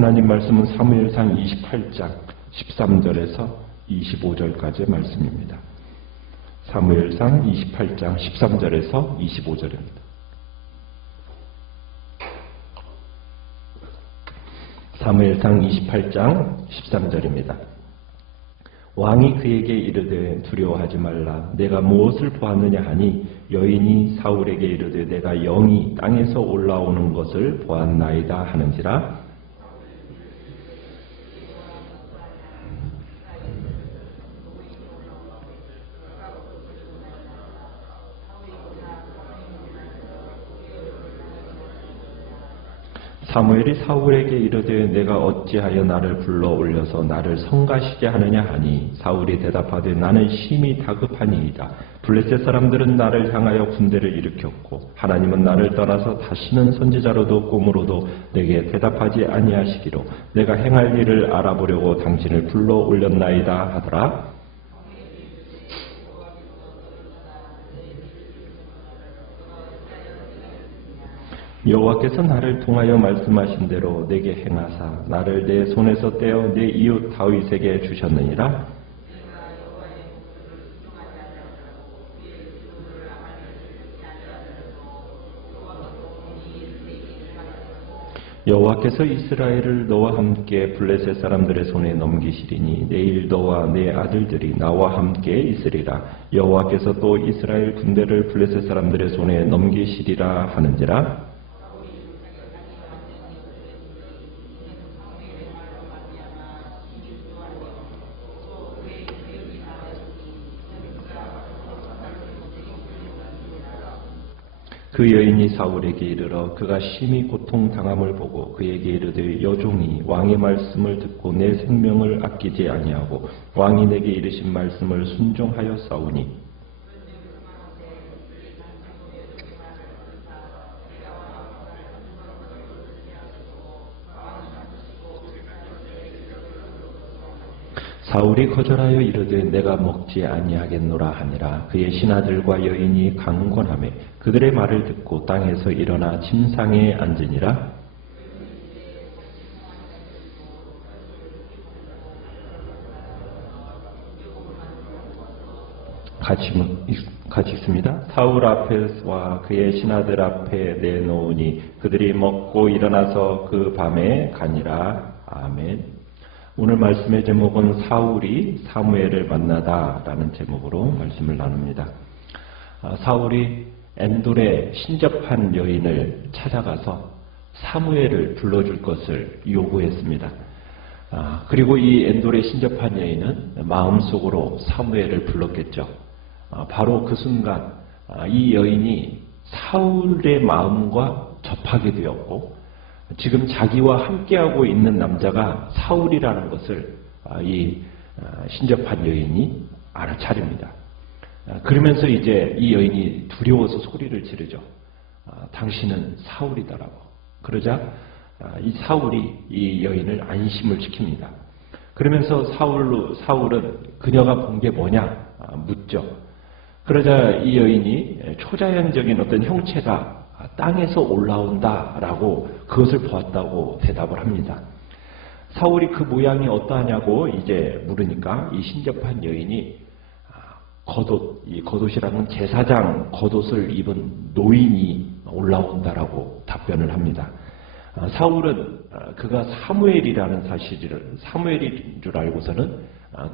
하나님 말씀은 사무엘상 28장 13절에서 25절까지의 말씀입니다. 사무엘상 28장 13절에서 25절입니다. 사무엘상 28장 13절입니다. 왕이 그에게 이르되 두려워하지 말라. 내가 무엇을 보았느냐 하니 여인이 사울에게 이르되 내가 영이 땅에서 올라오는 것을 보았나이다 하는지라. 사무엘이 사울에게 이르되 내가 어찌하여 나를 불러 올려서 나를 성가시게 하느냐 하니 사울이 대답하되 나는 심히 다급하니이다. 블레셋 사람들은 나를 향하여 군대를 일으켰고 하나님은 나를 떠나서 다시는 선지자로도 꿈으로도 내게 대답하지 아니하시기로 내가 행할 일을 알아보려고 당신을 불러 올렸나이다 하더라. 여호와께서 나를 통하여 말씀하신 대로 내게 행하사 나를 내 손에서 떼어 내 이웃 다윗에게 주셨느니라. 여호와께서 이스라엘을 너와 함께 블레셋 사람들의 손에 넘기시리니 내일 너와 내 아들들이 나와 함께 있으리라. 여호와께서 또 이스라엘 군대를 블레셋 사람들의 손에 넘기시리라 하는지라. 그 여인이 사울에게 이르러 그가 심히 고통당함을 보고 그에게 이르되 여종이 왕의 말씀을 듣고 내 생명을 아끼지 아니하고 왕이 내게 이르신 말씀을 순종하였사오니 사울이 거절하여 이르되 내가 먹지 아니하겠노라 하니라. 그의 신하들과 여인이 강권하매 그들의 말을 듣고 땅에서 일어나 침상에 앉으니라. 같이 읽습니다. 사울 앞에와 그의 신하들 앞에 내놓으니 그들이 먹고 일어나서 그 밤에 가니라. 아멘. 오늘 말씀의 제목은 사울이 사무엘을 만나다 라는 제목으로 말씀을 나눕니다. 사울이 엔돌에 신접한 여인을 찾아가서 사무엘을 불러줄 것을 요구했습니다. 그리고 이 엔돌에 신접한 여인은 마음속으로 사무엘을 불렀겠죠. 바로 그 순간 이 여인이 사울의 마음과 접하게 되었고 지금 자기와 함께하고 있는 남자가 사울이라는 것을 이 신접한 여인이 알아차립니다. 그러면서 이제 이 여인이 두려워서 소리를 지르죠. 당신은 사울이다라고. 그러자 이 사울이 이 여인을 안심을 시킵니다. 그러면서 사울은 그녀가 본 게 뭐냐 묻죠. 그러자 이 여인이 초자연적인 어떤 형체가 땅에서 올라온다라고 그것을 보았다고 대답을 합니다. 사울이 그 모양이 어떠하냐고 이제 물으니까 이 신접한 여인이 이 겉옷이라는 제사장 겉옷을 입은 노인이 올라온다라고 답변을 합니다. 사울은 그가 사무엘이라는 사무엘인 줄 알고서는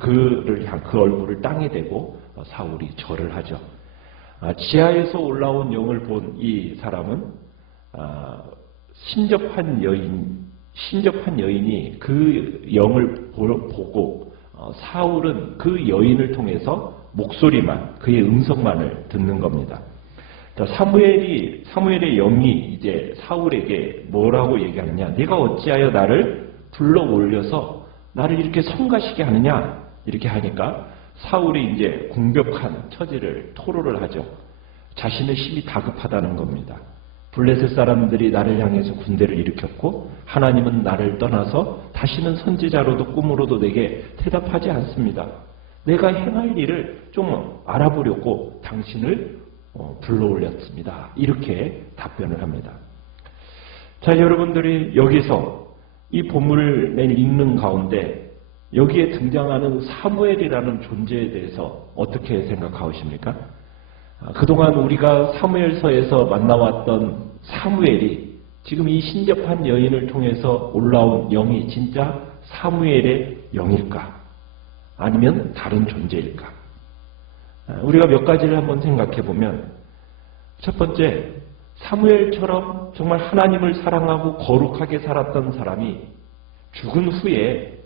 그 얼굴을 땅에 대고 사울이 절을 하죠. 지하에서 올라온 영을 본 이 사람은 신접한 여인이 그 영을 보고 사울은 그 여인을 통해서 목소리만 그의 음성만을 듣는 겁니다. 사무엘의 영이 이제 사울에게 뭐라고 얘기하느냐? 네가 어찌하여 나를 불러 올려서 나를 이렇게 성가시게 하느냐? 이렇게 하니까 사울이 이제 궁벽한 처지를 토로를 하죠. 자신의 심히 다급하다는 겁니다. 블레셋 사람들이 나를 향해서 군대를 일으켰고 하나님은 나를 떠나서 다시는 선지자로도 꿈으로도 내게 대답하지 않습니다. 내가 행할 일을 좀 알아보려고 당신을 불러올렸습니다. 이렇게 답변을 합니다. 자, 여러분들이 여기서 이 본문을 매일 읽는 가운데 여기에 등장하는 사무엘이라는 존재에 대해서 어떻게 생각하십니까? 그동안 우리가 사무엘서에서 만나왔던 사무엘이 지금 이 신접한 여인을 통해서 올라온 영이 진짜 사무엘의 영일까? 아니면 다른 존재일까? 우리가 몇 가지를 한번 생각해 보면, 첫 번째, 사무엘처럼 정말 하나님을 사랑하고 거룩하게 살았던 사람이 죽은 후에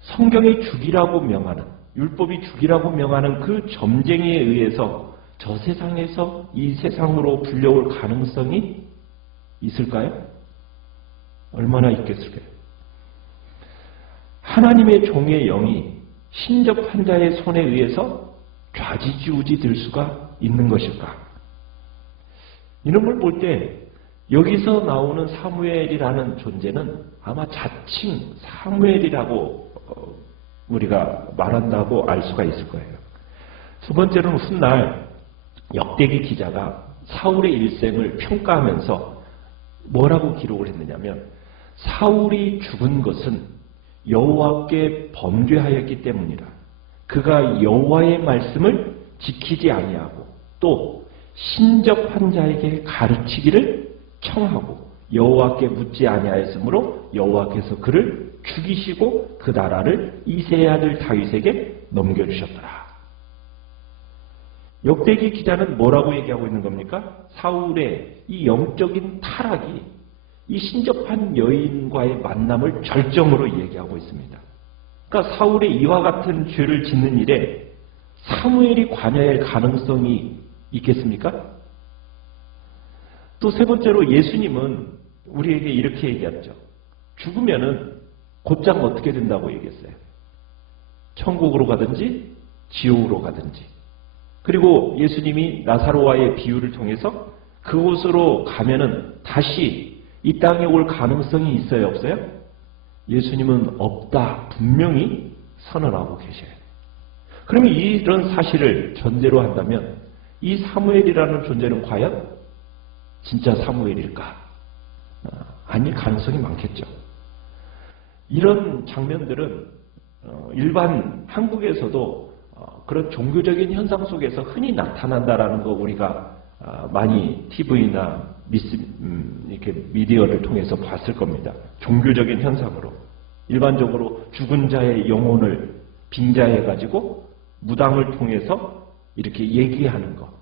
성경이 죽이라고 명하는, 율법이 죽이라고 명하는 그 점쟁이에 의해서 저 세상에서 이 세상으로 불려올 가능성이 있을까요? 얼마나 있겠을까요? 하나님의 종의 영이 신접한 자의 손에 의해서 좌지우지 될 수가 있는 것일까? 이런 걸 볼 때 여기서 나오는 사무엘이라는 존재는 아마 자칭 사무엘이라고 우리가 말한다고 알 수가 있을 거예요. 두 번째로는 훗날 역대기 기자가 사울의 일생을 평가하면서 뭐라고 기록을 했느냐면, 사울이 죽은 것은 여호와께 범죄하였기 때문이라. 그가 여호와의 말씀을 지키지 아니하고 또 신접한 자에게 가르치기를 청하고 여호와께 묻지 아니하였으므로 여호와께서 그를 죽이시고 그 나라를 이새의 아들 다윗에게 넘겨주셨더라. 역대기 기자는 뭐라고 얘기하고 있는 겁니까? 사울의 이 영적인 타락이 이 신접한 여인과의 만남을 절정으로 얘기하고 있습니다. 그러니까 사울의 이와 같은 죄를 짓는 일에 사무엘이 관여할 가능성이 있겠습니까? 또 세 번째로 예수님은 우리에게 이렇게 얘기했죠. 죽으면은 곧장 어떻게 된다고 얘기했어요? 천국으로 가든지 지옥으로 가든지. 그리고 예수님이 나사로와의 비유를 통해서 그곳으로 가면은 다시 이 땅에 올 가능성이 있어요, 없어요? 예수님은 없다, 분명히 선언하고 계셔요. 그러면 이런 사실을 전제로 한다면 이 사무엘이라는 존재는 과연 진짜 사무엘일까? 아닐 가능성이 많겠죠. 이런 장면들은 일반 한국에서도 그런 종교적인 현상 속에서 흔히 나타난다라는 거 우리가 많이 TV나 이렇게 미디어를 통해서 봤을 겁니다. 종교적인 현상으로 일반적으로 죽은 자의 영혼을 빙자해가지고 무당을 통해서 이렇게 얘기하는 거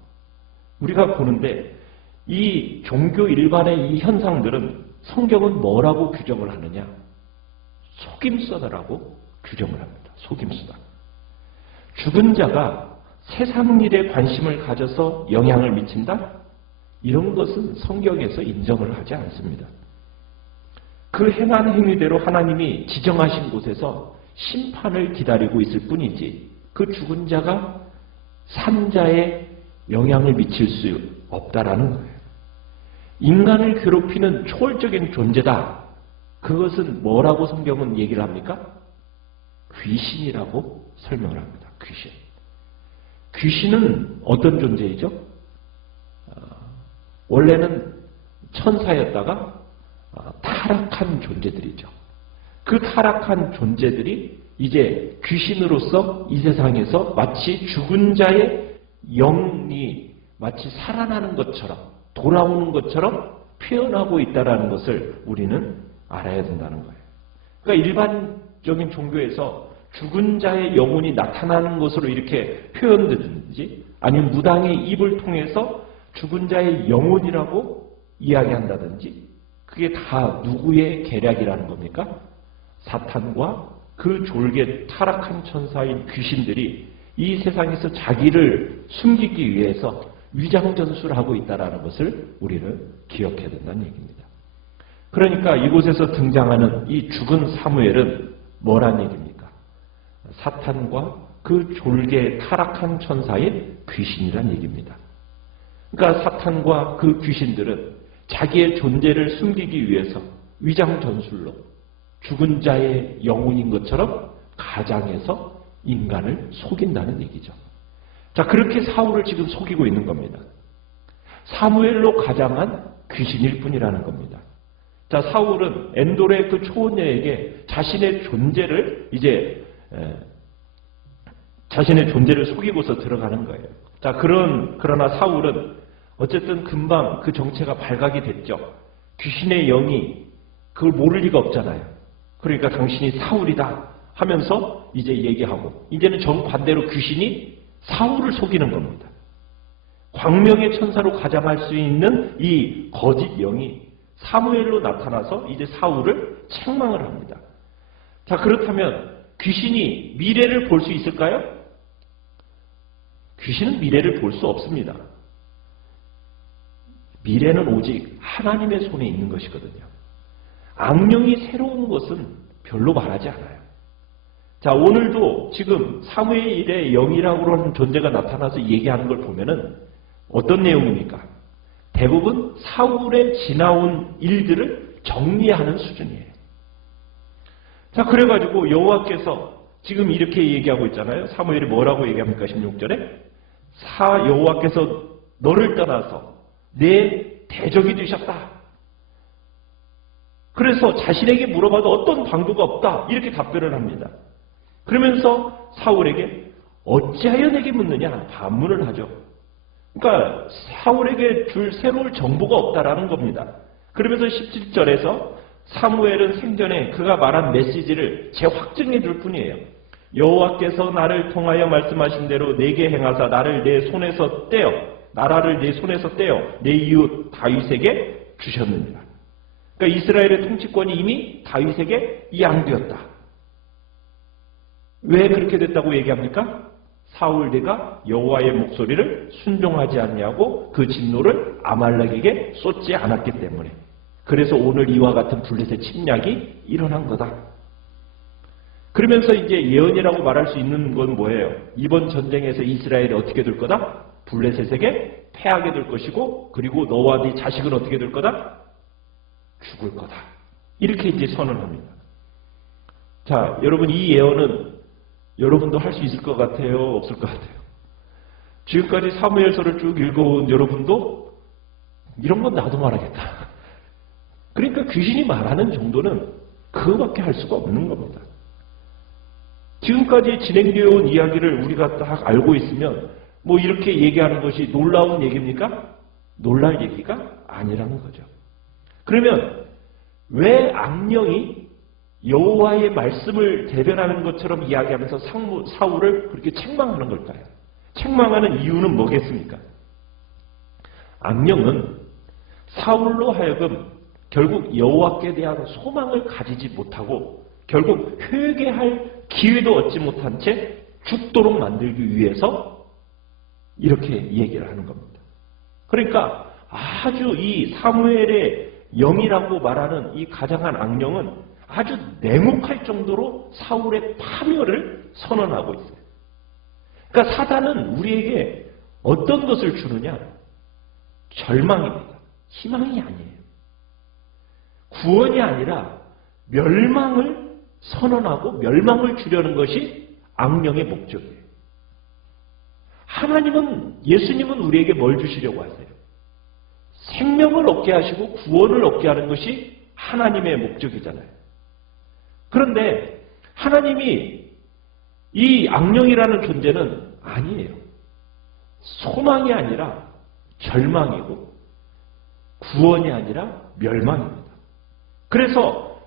우리가 보는데, 이 종교 일반의 이 현상들은 성경은 뭐라고 규정을 하느냐? 속임수다라고 규정을 합니다. 속임수다. 죽은 자가 세상 일에 관심을 가져서 영향을 미친다? 이런 것은 성경에서 인정을 하지 않습니다. 그 행한 행위대로 하나님이 지정하신 곳에서 심판을 기다리고 있을 뿐이지 그 죽은 자가 산 자에 영향을 미칠 수 없다라는 거예요. 인간을 괴롭히는 초월적인 존재다. 그것은 뭐라고 성경은 얘기를 합니까? 귀신이라고 설명을 합니다. 귀신. 귀신은 어떤 존재이죠? 원래는 천사였다가 타락한 존재들이죠. 그 타락한 존재들이 이제 귀신으로서 이 세상에서 마치 죽은 자의 영이 마치 살아나는 것처럼 돌아오는 것처럼 표현하고 있다는 것을 우리는 알아야 된다는 거예요. 그러니까 일반적인 종교에서 죽은 자의 영혼이 나타나는 것으로 이렇게 표현되든지 아니면 무당의 입을 통해서 죽은 자의 영혼이라고 이야기한다든지 그게 다 누구의 계략이라는 겁니까? 사탄과 그 졸개 타락한 천사인 귀신들이 이 세상에서 자기를 숨기기 위해서 위장전술을 하고 있다는 것을 우리는 기억해야 된다는 얘기입니다. 그러니까 이곳에서 등장하는 이 죽은 사무엘은 뭐란 얘기입니까? 사탄과 그 졸개 타락한 천사인 귀신이란 얘기입니다. 그러니까 사탄과 그 귀신들은 자기의 존재를 숨기기 위해서 위장전술로 죽은 자의 영혼인 것처럼 가장해서 인간을 속인다는 얘기죠. 자, 그렇게 사울을 지금 속이고 있는 겁니다. 사무엘로 가장한 귀신일 뿐이라는 겁니다. 자, 사울은 엔돌의 그 초혼녀에게 자신의 존재를 속이고서 들어가는 거예요. 자, 그러나 사울은 어쨌든 금방 그 정체가 발각이 됐죠. 귀신의 영이 그걸 모를 리가 없잖아요. 그러니까 당신이 사울이다 하면서 이제 얘기하고, 이제는 정반대로 귀신이 사울을 속이는 겁니다. 광명의 천사로 가장할 수 있는 이 거짓 영이 사무엘로 나타나서 이제 사울을 책망을 합니다. 자, 그렇다면 귀신이 미래를 볼 수 있을까요? 귀신은 미래를 볼 수 없습니다. 미래는 오직 하나님의 손에 있는 것이거든요. 악령이 새로운 것은 별로 말하지 않아요. 자, 오늘도 지금 사무엘의 영이라고 하는 존재가 나타나서 얘기하는 걸 보면은 어떤 내용입니까? 대부분 사울의 지나온 일들을 정리하는 수준이에요. 자, 그래가지고 여호와께서 지금 이렇게 얘기하고 있잖아요. 사무엘이 뭐라고 얘기합니까? 16절에 여호와께서 너를 떠나서 내 대적이 되셨다. 그래서 자신에게 물어봐도 어떤 방도가 없다. 이렇게 답변을 합니다. 그러면서 사울에게 어찌하여 내게 묻느냐 반문을 하죠. 그러니까 사울에게 줄 새로운 정보가 없다라는 겁니다. 그러면서 17절에서 사무엘은 생전에 그가 말한 메시지를 재확증해 줄 뿐이에요. 여호와께서 나를 통하여 말씀하신 대로 내게 행하사 나라를 내 손에서 떼어 내 이웃 다윗에게 주셨느니라. 그러니까 이스라엘의 통치권이 이미 다윗에게 양되었다. 왜 그렇게 됐다고 얘기합니까? 사울 내가 여호와의 목소리를 순종하지 않냐고 그 진노를 아말렉에게 쏟지 않았기 때문에. 그래서 오늘 이와 같은 블레셋 침략이 일어난 거다. 그러면서 이제 예언이라고 말할 수 있는 건 뭐예요? 이번 전쟁에서 이스라엘이 어떻게 될 거다? 블레셋에게 패하게 될 것이고, 그리고 너와 네 자식은 어떻게 될 거다? 죽을 거다. 이렇게 이제 선언합니다. 자, 여러분 이 예언은 여러분도 할 수 있을 것 같아요? 없을 것 같아요? 지금까지 사무엘서를 쭉 읽어온 여러분도 이런 건 나도 말하겠다. 그러니까 귀신이 말하는 정도는 그거밖에 할 수가 없는 겁니다. 지금까지 진행되어 온 이야기를 우리가 딱 알고 있으면 뭐 이렇게 얘기하는 것이 놀라운 얘기입니까? 놀랄 얘기가 아니라는 거죠. 그러면 왜 악령이 여호와의 말씀을 대변하는 것처럼 이야기하면서 사울을 그렇게 책망하는 걸까요? 책망하는 이유는 뭐겠습니까? 악령은 사울로 하여금 결국 여호와께 대한 소망을 가지지 못하고 결국 회개할 기회도 얻지 못한 채 죽도록 만들기 위해서 이렇게 얘기를 하는 겁니다. 그러니까 아주 이 사무엘의 영이라고 말하는 이 가장한 악령은 아주 냉혹할 정도로 사울의 파멸을 선언하고 있어요. 그러니까 사단은 우리에게 어떤 것을 주느냐? 절망입니다. 희망이 아니에요. 구원이 아니라 멸망을 선언하고 멸망을 주려는 것이 악령의 목적이에요. 예수님은 우리에게 뭘 주시려고 하세요? 생명을 얻게 하시고 구원을 얻게 하는 것이 하나님의 목적이잖아요. 그런데 하나님이 이 악령이라는 존재는 아니에요. 소망이 아니라 절망이고 구원이 아니라 멸망입니다. 그래서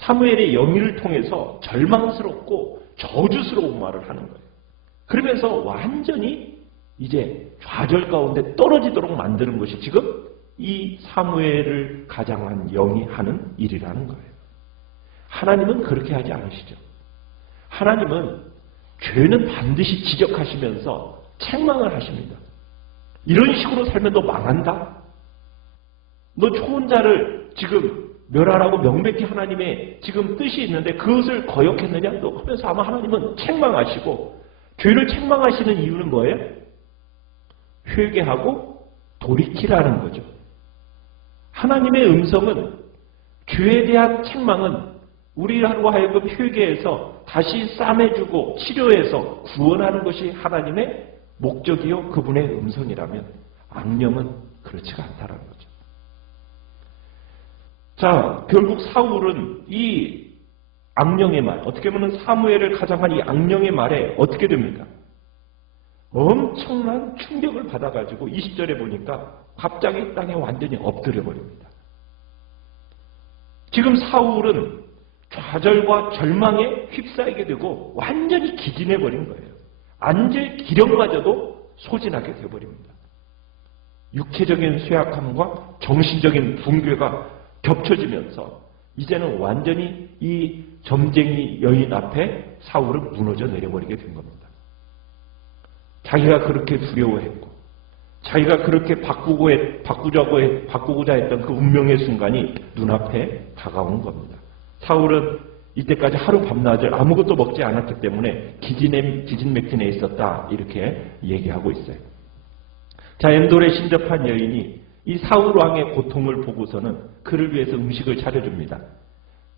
사무엘의 영의를 통해서 절망스럽고 저주스러운 말을 하는 거예요. 그러면서 완전히 이제 좌절 가운데 떨어지도록 만드는 것이 지금 이 사무엘을 가장한 영이 하는 일이라는 거예요. 하나님은 그렇게 하지 않으시죠. 하나님은 죄는 반드시 지적하시면서 책망을 하십니다. 이런 식으로 살면 너 망한다? 너 초혼자를 지금 멸하라고 명백히 하나님의 지금 뜻이 있는데 그것을 거역했느냐? 너 하면서 아마 하나님은 책망하시고, 죄를 책망하시는 이유는 뭐예요? 회개하고 돌이키라는 거죠. 하나님의 음성은, 죄에 대한 책망은 우리로 하여금 회개해서 다시 싸매주고 치료해서 구원하는 것이 하나님의 목적이요 그분의 음성이라면 악령은 그렇지가 않다는 거죠. 자, 결국 사울은 이 악령의 말, 어떻게 보면 사무엘을 가장한 이 악령의 말에 어떻게 됩니까? 엄청난 충격을 받아가지고 20절에 보니까 갑자기 땅에 완전히 엎드려 버립니다. 지금 사울은 좌절과 절망에 휩싸이게 되고 완전히 기진해 버린 거예요. 앉을 기력마저도 소진하게 되어버립니다. 육체적인 쇠약함과 정신적인 붕괴가 겹쳐지면서 이제는 완전히 이 점쟁이 여인 앞에 사울은 무너져 내려버리게 된 겁니다. 자기가 그렇게 두려워했고 자기가 그렇게 바꾸고자 했던 그 운명의 순간이 눈앞에 다가온 겁니다. 사울은 이때까지 하루 밤낮을 아무것도 먹지 않았기 때문에 기진맥진에 있었다 이렇게 얘기하고 있어요. 자, 엔돌에 신접한 여인이 이 사울 왕의 고통을 보고서는 그를 위해서 음식을 차려줍니다.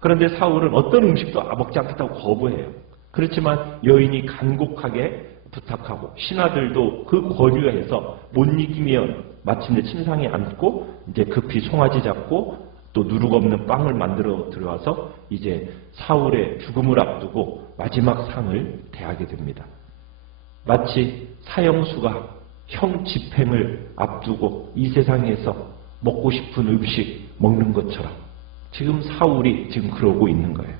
그런데 사울은 어떤 음식도 먹지 않겠다고 거부해요. 그렇지만 여인이 간곡하게 부탁하고 신하들도 그 권유해서 못 이기면 마침내 침상에 앉고 이제 급히 송아지 잡고 또 누룩 없는 빵을 만들어 들어와서 이제 사울의 죽음을 앞두고 마지막 상을 대하게 됩니다. 마치 사형수가 형 집행을 앞두고 이 세상에서 먹고 싶은 음식 먹는 것처럼 지금 사울이 지금 그러고 있는 거예요.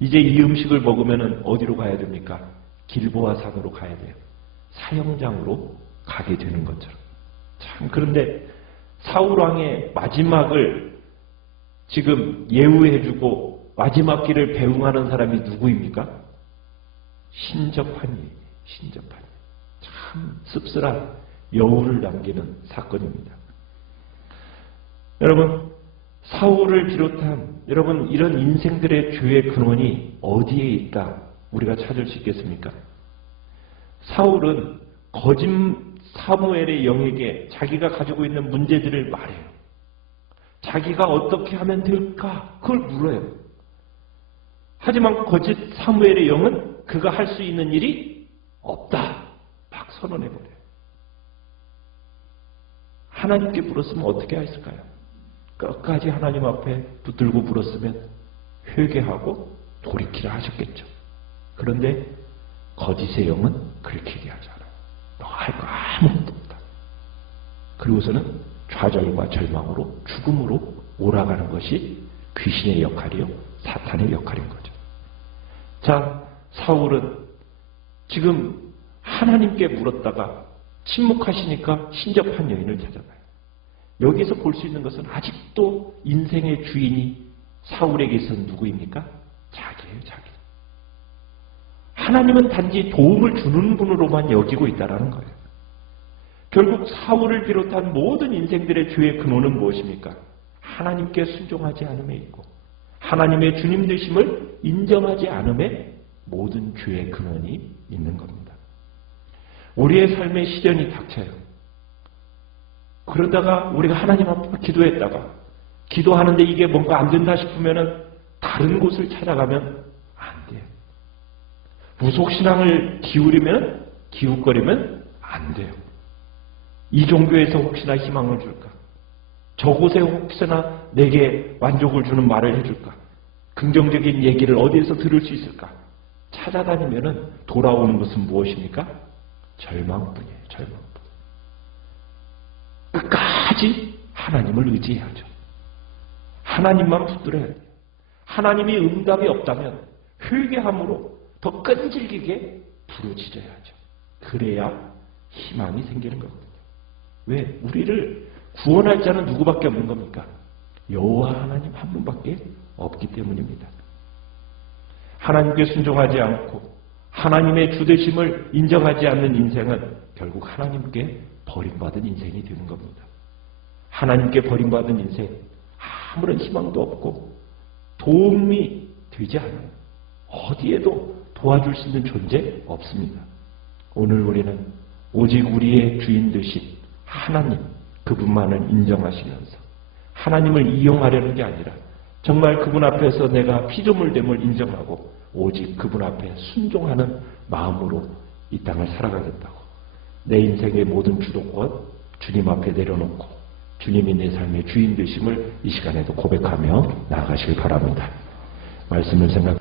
이제 이 음식을 먹으면 어디로 가야 됩니까? 길보아 산으로 가야 돼요. 사형장으로 가게 되는 것처럼. 참, 그런데 사울 왕의 마지막을 지금 예우해주고 마지막 길을 배웅하는 사람이 누구입니까? 신접한 이. 참 씁쓸한 여우를 남기는 사건입니다. 여러분, 사울을 비롯한 여러분 이런 인생들의 죄의 근원이 어디에 있다 우리가 찾을 수 있겠습니까? 사울은 거짓 사무엘의 영에게 자기가 가지고 있는 문제들을 말해요. 자기가 어떻게 하면 될까? 그걸 물어요. 하지만 거짓 사무엘의 영은 그가 할 수 있는 일이 없다. 막 선언해버려요. 하나님께 물었으면 어떻게 했을까요? 끝까지 하나님 앞에 붙들고 물었으면 회개하고 돌이키라 하셨겠죠. 그런데 거짓의 영은 그렇게 얘기하지 않아요. 너 할 거 아무것도 없다. 그리고서는 좌절과 절망으로 죽음으로 몰아가는 것이 귀신의 역할이요 사탄의 역할인 거죠. 자, 사울은 지금 하나님께 물었다가 침묵하시니까 신접한 여인을 찾아가요. 여기서 볼 수 있는 것은 아직도 인생의 주인이 사울에게 있어서 누구입니까? 자기예요, 자기. 하나님은 단지 도움을 주는 분으로만 여기고 있다는 거예요. 결국 사울을 비롯한 모든 인생들의 죄의 근원은 무엇입니까? 하나님께 순종하지 않음에 있고 하나님의 주님 되심을 인정하지 않음에 모든 죄의 근원이 있는 겁니다. 우리의 삶에 시련이 닥쳐요. 그러다가 우리가 하나님 앞에 기도했다가 기도하는데 이게 뭔가 안 된다 싶으면 다른 곳을 찾아가면 안 돼요. 무속신앙을 기웃거리면 안 돼요. 이 종교에서 혹시나 희망을 줄까? 저곳에 혹시나 내게 만족을 주는 말을 해줄까? 긍정적인 얘기를 어디에서 들을 수 있을까? 찾아다니면 돌아오는 것은 무엇입니까? 절망뿐이에요. 절망뿐. 끝까지 하나님을 의지해야죠. 하나님만 붙들어야 돼요. 하나님이 응답이 없다면 회개함으로 더 끈질기게 부르짖어야죠. 그래야 희망이 생기는 거거든요. 왜? 우리를 구원할 자는 누구밖에 없는 겁니까? 여호와 하나님 한 분밖에 없기 때문입니다. 하나님께 순종하지 않고 하나님의 주되심을 인정하지 않는 인생은 결국 하나님께 버림받은 인생이 되는 겁니다. 하나님께 버림받은 인생, 아무런 희망도 없고 도움이 되지 않아요. 어디에도 도와줄 수 있는 존재 없습니다. 오늘 우리는 오직 우리의 주인 되신 하나님, 그분만을 인정하시면서 하나님을 이용하려는 게 아니라 정말 그분 앞에서 내가 피조물됨을 인정하고 오직 그분 앞에 순종하는 마음으로 이 땅을 살아가겠다고 내 인생의 모든 주도권 주님 앞에 내려놓고 주님이 내 삶의 주인 되심을 이 시간에도 고백하며 나아가시길 바랍니다. 말씀을 생각